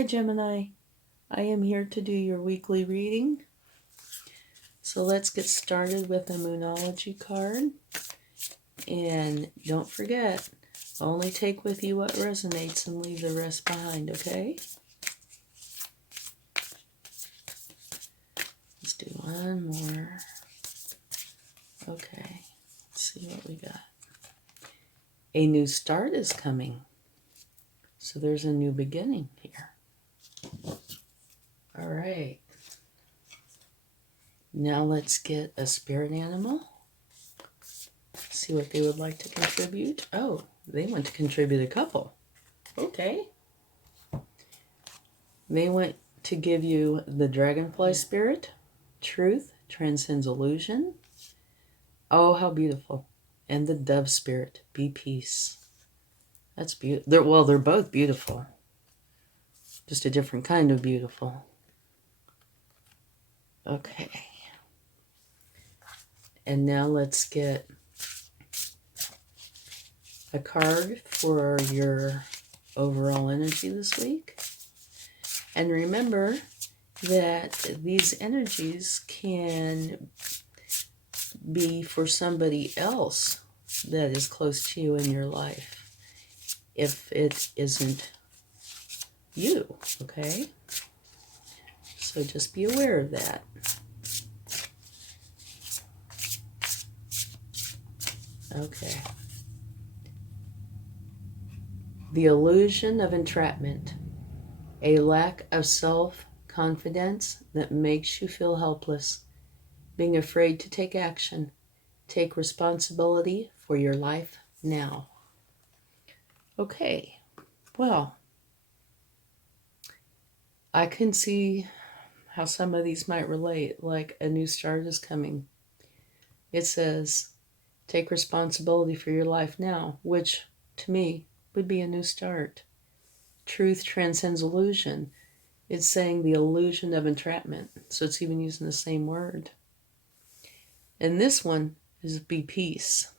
Hi Gemini, I am here to do your weekly reading. So let's get started with a Moonology card. And don't forget, only take with you what resonates and leave the rest behind, okay? Let's do one more. Okay, let's see what we got. A new start is coming. So there's a new beginning here. All right. Now let's get a spirit animal. See what they would like to contribute. Oh, they want to contribute a couple. Okay. They want to give you the dragonfly spirit. Truth transcends illusion. Oh, how beautiful. And the dove spirit. Be peace. That's beautiful. They're both beautiful. Just a different kind of beautiful. Okay. And now let's get a card for your overall energy this week. And remember that these energies can be for somebody else that is close to you in your life if it isn't you, okay? So just be aware of that. Okay. The illusion of entrapment, a lack of self-confidence that makes you feel helpless, being afraid to take action. Take responsibility for your life now. Okay, well, I can see how some of these might relate, like a new start is coming. It says, take responsibility for your life now, which to me would be a new start. Truth transcends illusion. It's saying the illusion of entrapment, so it's even using the same word. And this one is be peace.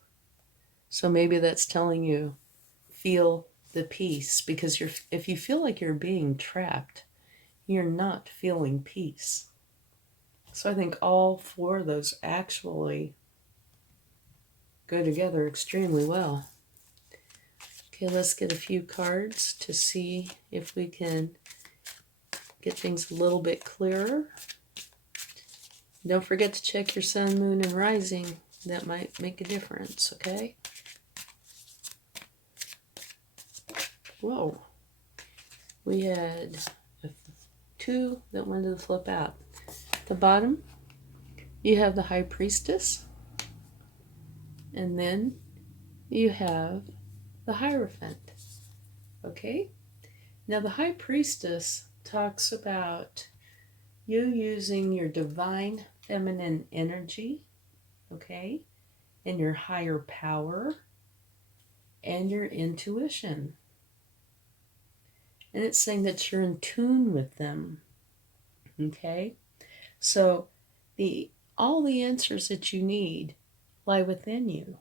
So maybe that's telling you, feel the peace, because if you feel like you're being trapped, you're not feeling peace. So I think all four of those actually go together extremely well. Okay, let's get a few cards to see if we can get things a little bit clearer. Don't forget to check your sun, moon, and rising. That might make a difference, okay? Whoa. We had two that wanted to flip out. At the bottom, you have the High Priestess. And then you have the Hierophant. Okay? Now the High Priestess talks about you using your divine feminine energy, okay, and your higher power and your intuition. And it's saying that you're in tune with them, okay? So all the answers that you need lie within you.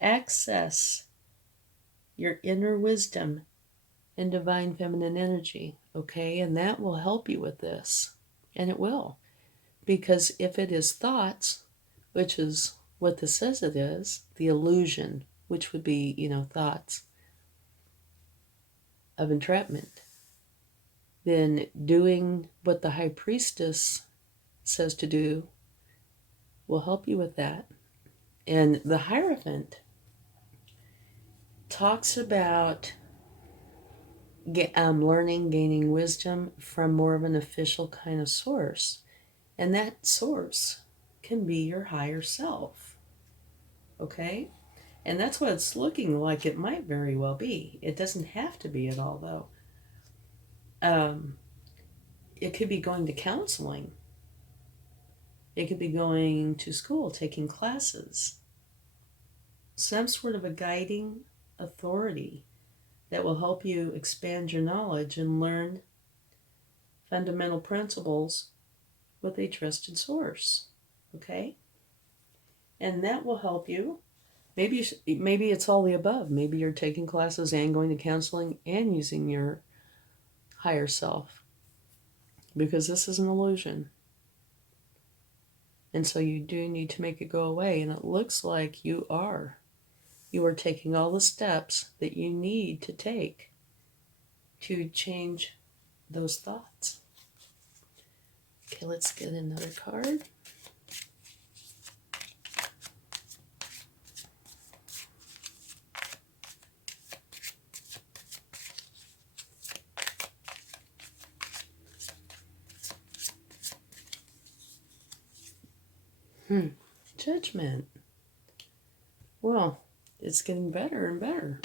Access your inner wisdom and divine feminine energy, okay? And that will help you with this. And it will. Because if it is thoughts, which is what this says it is, the illusion, which would be, thoughts of entrapment, then doing what the High Priestess says to do will help you with that. And the Hierophant talks about learning, gaining wisdom from more of an official kind of source. And that source can be your higher self. Okay? And that's what it's looking like it might very well be. It doesn't have to be at all, though. It could be going to counseling. It could be going to school, taking classes. Some sort of a guiding authority that will help you expand your knowledge and learn fundamental principles with a trusted source. Okay? And that will help you. Maybe it's all the above. Maybe you're taking classes and going to counseling and using your higher self, because this is an illusion. And so you do need to make it go away. And it looks like you are. You are taking all the steps that you need to take to change those thoughts. Okay, let's get another card. Judgment. Well, it's getting better and better.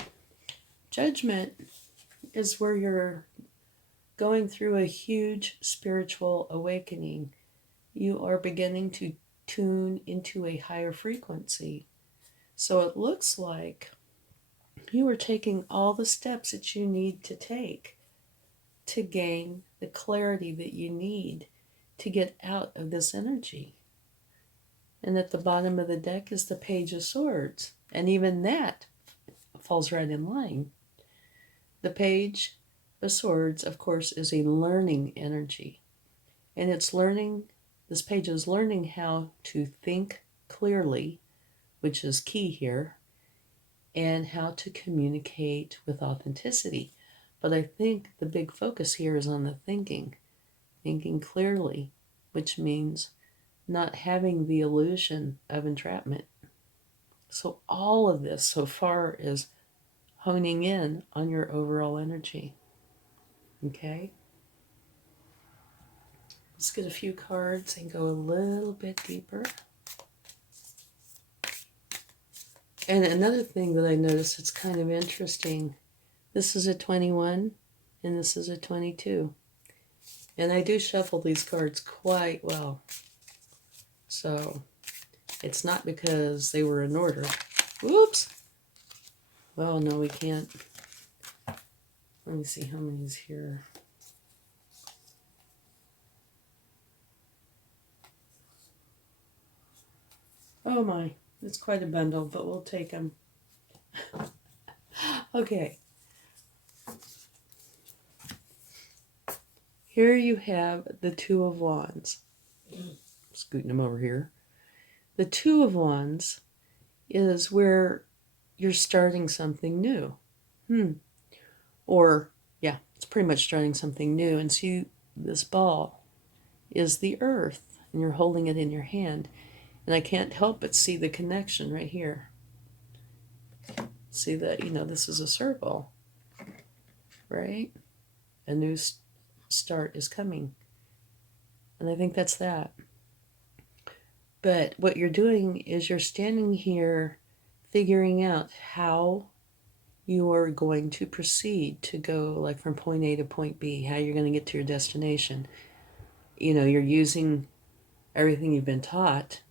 Judgment is where you're going through a huge spiritual awakening. You are beginning to tune into a higher frequency. So it looks like you are taking all the steps that you need to take to gain the clarity that you need to get out of this energy. And at the bottom of the deck is the Page of Swords. And even that falls right in line. The Page of Swords, of course, is a learning energy. And it's learning, this page is learning how to think clearly, which is key here, and how to communicate with authenticity. But I think the big focus here is on the thinking clearly, which means not having the illusion of entrapment. So all of this so far is honing in on your overall energy. Okay? Let's get a few cards and go a little bit deeper. And another thing that I noticed that's kind of interesting, this is a 21 and this is a 22. And I do shuffle these cards quite well. So it's not because they were in order. Whoops! Well, no, we can't. Let me see how many is here. Oh my, it's quite a bundle, but we'll take them. Okay. Here you have the Two of Wands. Scooting them over here. The Two of Wands is where you're starting something new. Or, yeah, it's pretty much starting something new. And see, this ball is the earth, and you're holding it in your hand. And I can't help but see the connection right here. See that, this is a circle, right? A new start is coming. And I think that's that. But what you're doing is you're standing here figuring out how you are going to proceed to go like from point A to point B, how you're going to get to your destination. You're using everything you've been taught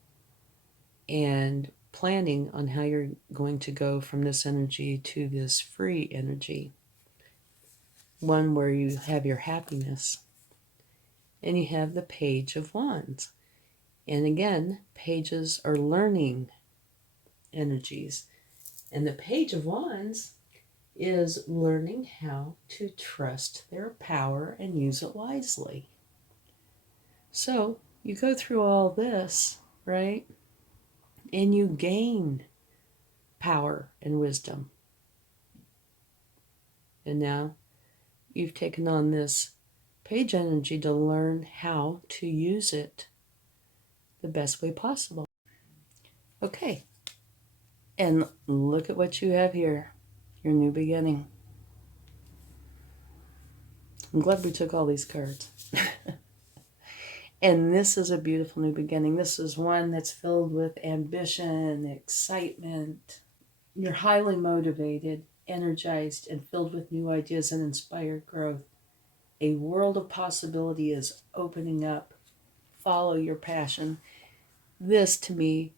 and planning on how you're going to go from this energy to this free energy. One where you have your happiness. And you have the Page of Wands. And again, pages are learning energies. And the Page of Wands is learning how to trust their power and use it wisely. So you go through all this, right? And you gain power and wisdom. And now you've taken on this page energy to learn how to use it the best way possible. Okay. And look at what you have here. Your new beginning. I'm glad we took all these cards. And this is a beautiful new beginning. This is one that's filled with ambition, excitement. You're highly motivated, energized, and filled with new ideas and inspired growth. A world of possibility is opening up. Follow your passion. This, to me,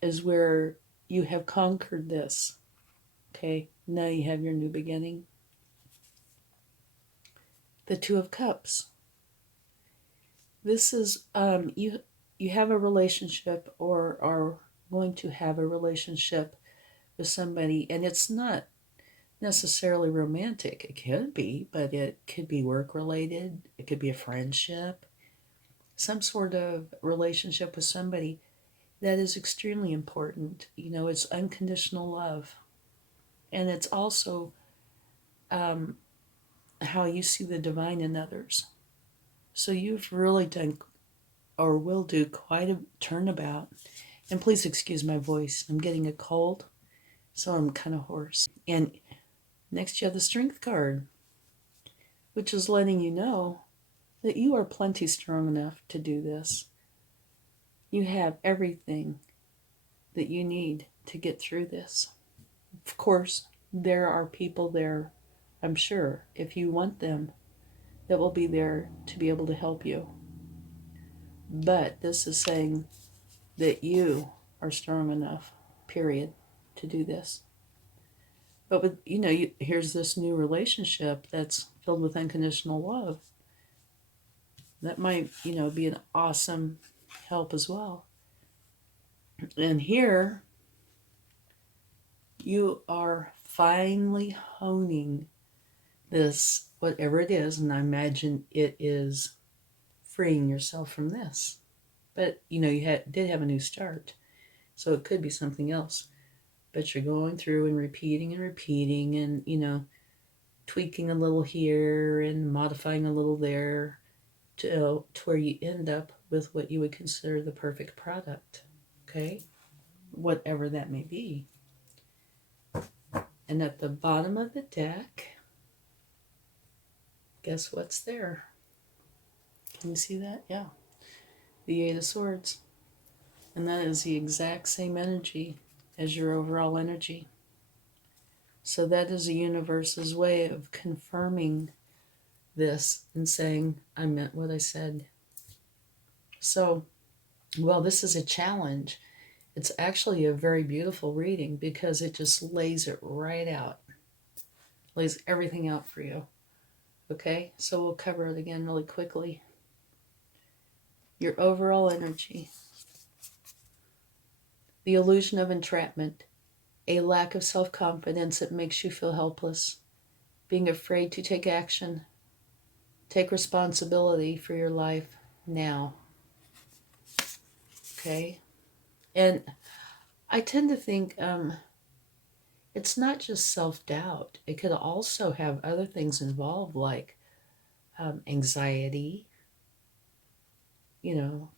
is where you have conquered this. Okay, now you have your new beginning. The Two of Cups. This is, you have a relationship or are going to have a relationship with somebody, and it's not necessarily romantic. It could be, but it could be work related. It could be a friendship, some sort of relationship with somebody that is extremely important. It's unconditional love. And it's also um, how you see the divine in others. So you've really done or will do quite a turnabout. And please excuse my voice. I'm getting a cold, so I'm kind of hoarse. And next, you have the Strength card, which is letting you know that you are plenty strong enough to do this. You have everything that you need to get through this. Of course, there are people there, I'm sure, if you want them, that will be there to be able to help you. But this is saying that you are strong enough, period, to do this. But here's this new relationship that's filled with unconditional love. That might, be an awesome help as well. And here, you are finally honing this, whatever it is, and I imagine it is freeing yourself from this. But, you did have a new start, so it could be something else. But you're going through and repeating and tweaking a little here and modifying a little there to where you end up with what you would consider the perfect product, okay? Whatever that may be. And at the bottom of the deck, guess what's there? Can you see that? Yeah. The Eight of Swords. And that is the exact same energy as your overall energy. So that is the universe's way of confirming this and saying, I meant what I said. So, well, this is a challenge. It's actually a very beautiful reading because it just lays it right out. Lays everything out for you. Okay, so we'll cover it again really quickly. Your overall energy. The illusion of entrapment. A lack of self-confidence that makes you feel helpless. Being afraid to take action. Take responsibility for your life now. Okay? And I tend to think it's not just self-doubt. It could also have other things involved like anxiety,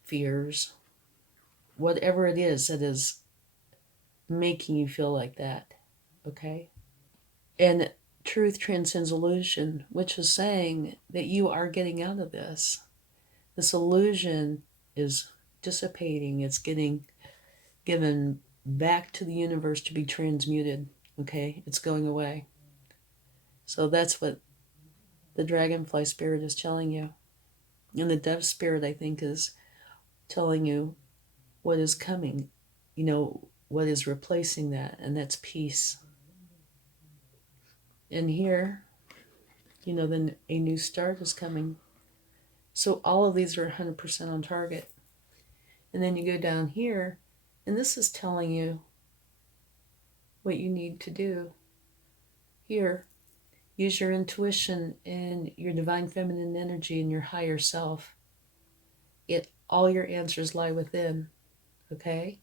fears, whatever it is that is making you feel like that, okay? And truth transcends illusion, which is saying that you are getting out of this. This illusion is dissipating. It's getting given back to the universe to be transmuted, okay? It's going away. So that's what the dragonfly spirit is telling you. And the dove spirit, I think, is telling you what is coming, what is replacing that, and that's peace. And here, then a new start is coming. So all of these are 100% on target. And then you go down here, and this is telling you what you need to do. Here, use your intuition and your divine feminine energy and your higher self. All your answers lie within, okay?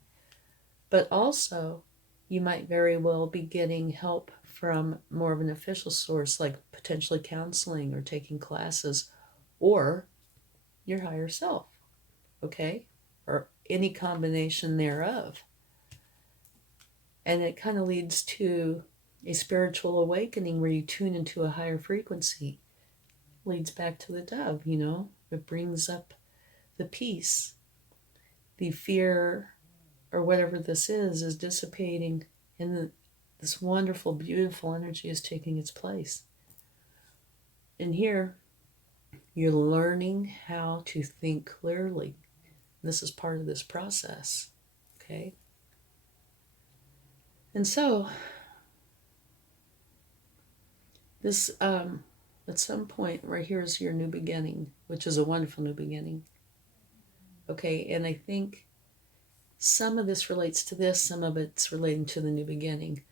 But also, you might very well be getting help from more of an official source, like potentially counseling or taking classes, or your higher self, okay? Or any combination thereof. And it kind of leads to a spiritual awakening where you tune into a higher frequency. Leads back to the dove, It brings up the peace. The fear or whatever this is dissipating, and this wonderful, beautiful energy is taking its place. And here, you're learning how to think clearly. This is part of this process, okay? And so, this, at some point, right here is your new beginning, which is a wonderful new beginning. Okay, and I think some of this relates to this, some of it's relating to the new beginning.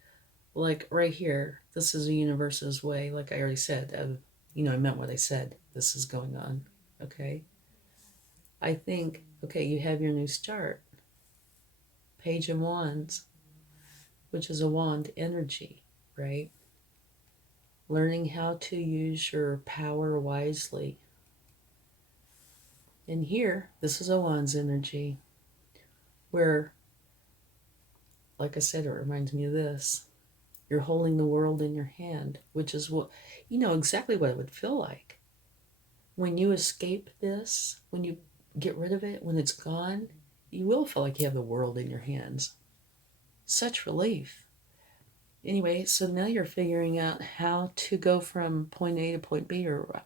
like right here, this is the universe's way, like I already said, of, I meant what I said. This is going on. Okay. I think, okay, you have your new start. Page of Wands, which is a wand energy, right? Learning how to use your power wisely. And here, this is a Wands energy, where, like I said, it reminds me of this. You're holding the world in your hand, which is what, exactly what it would feel like. When you escape this, when you get rid of it, when it's gone, you will feel like you have the world in your hands. Such relief. Anyway, so now you're figuring out how to go from point A to point B, or,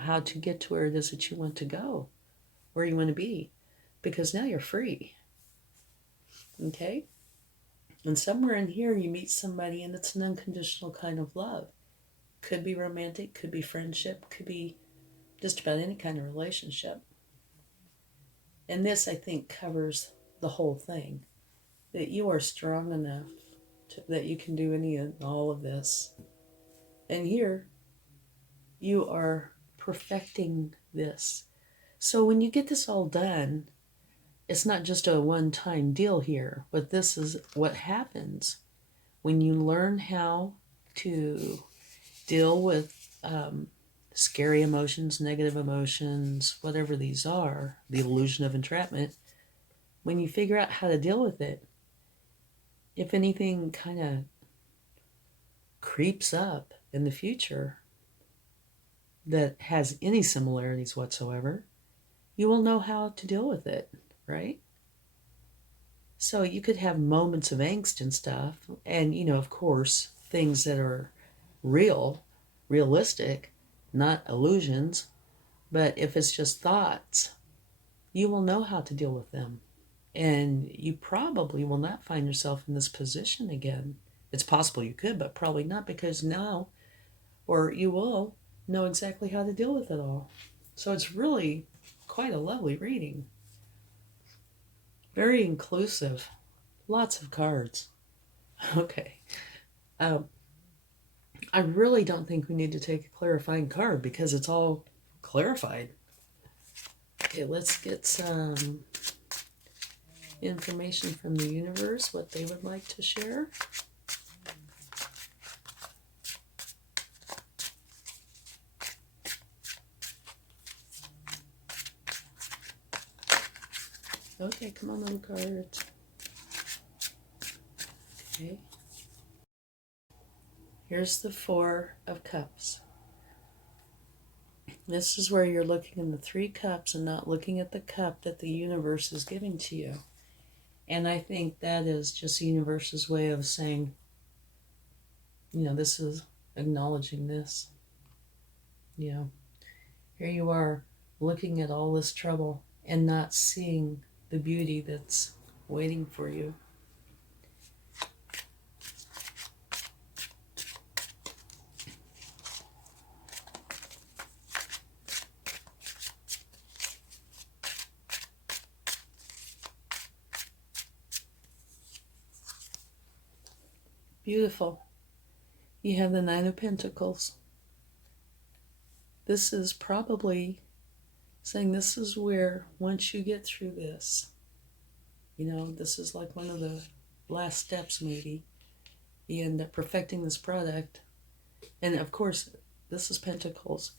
how to get to where it is that you want to go, where you want to be, because now you're free. Okay? And somewhere in here you meet somebody and it's an unconditional kind of love. Could be romantic, could be friendship, could be just about any kind of relationship. And this, I think, covers the whole thing. That you are strong enough that you can do any and all of this. And here, you are perfecting this. So when you get this all done, it's not just a one-time deal here, but this is what happens when you learn how to deal with scary emotions, negative emotions, whatever these are, the illusion of entrapment. When you figure out how to deal with it, if anything kind of creeps up in the future that has any similarities whatsoever, you will know how to deal with it, right? So you could have moments of angst and stuff, and, of course, things that are realistic, not illusions. But if it's just thoughts, you will know how to deal with them. And you probably will not find yourself in this position again. It's possible you could, but probably not, because now, or you will know exactly how to deal with it all. So it's really quite a lovely reading. Very inclusive. Lots of cards. Okay. I really don't think we need to take a clarifying card because it's all clarified. Okay, let's get some information from the universe, what they would like to share. Okay, come on, little cards. Okay. Here's the Four of Cups. This is where you're looking in the 3 cups and not looking at the cup that the universe is giving to you. And I think that is just the universe's way of saying, this is acknowledging this. Here you are looking at all this trouble and not seeing the beauty that's waiting for you. Beautiful. You have the 9 of Pentacles. This is probably saying this is where, once you get through this, this is like one of the last steps maybe. You end up perfecting this product. And of course, this is Pentacles.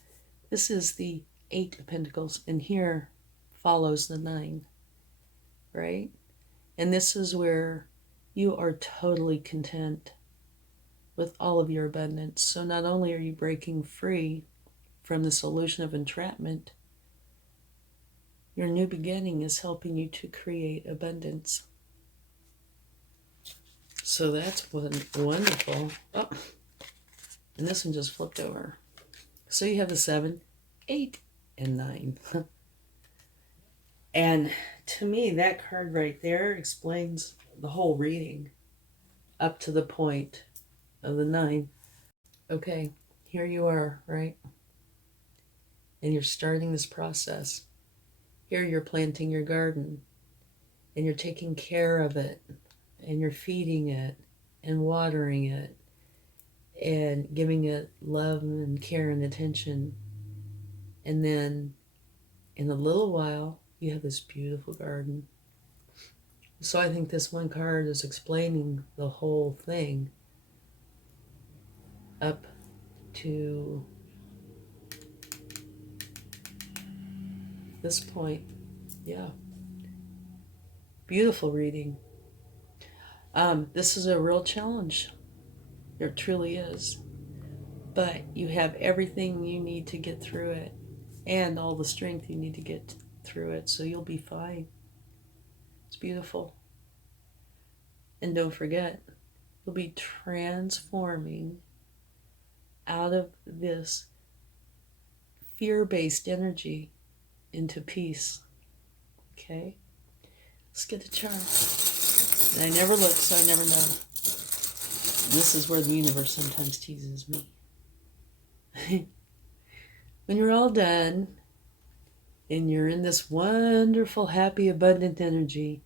This is the 8 of Pentacles. And here follows the 9, right? And this is where you are totally content with all of your abundance. So not only are you breaking free from this illusion of entrapment, your new beginning is helping you to create abundance. So that's wonderful. Oh, and this one just flipped over. So you have the 7, 8, and 9. And to me, that card right there explains the whole reading up to the point of the 9. Okay, here you are, right? And you're starting this process. Here you're planting your garden, and you're taking care of it, and you're feeding it, and watering it, and giving it love and care and attention. And then in a little while, you have this beautiful garden. So I think this one card is explaining the whole thing up to this point. Yeah. Beautiful reading. This is a real challenge. It truly is. But you have everything you need to get through it and all the strength you need to get through it, so you'll be fine. It's beautiful. And don't forget, you'll be transforming out of this fear-based energy into peace. Okay? Let's get the chart. And I never look, so I never know. And this is where the universe sometimes teases me. When you're all done, and you're in this wonderful, happy, abundant energy,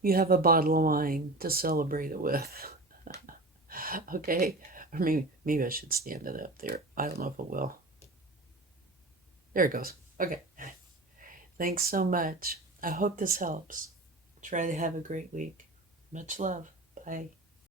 you have a bottle of wine to celebrate it with. Okay? Or maybe I should stand it up there. I don't know if it will. There it goes. Okay. Thanks so much. I hope this helps. Try to have a great week. Much love. Bye.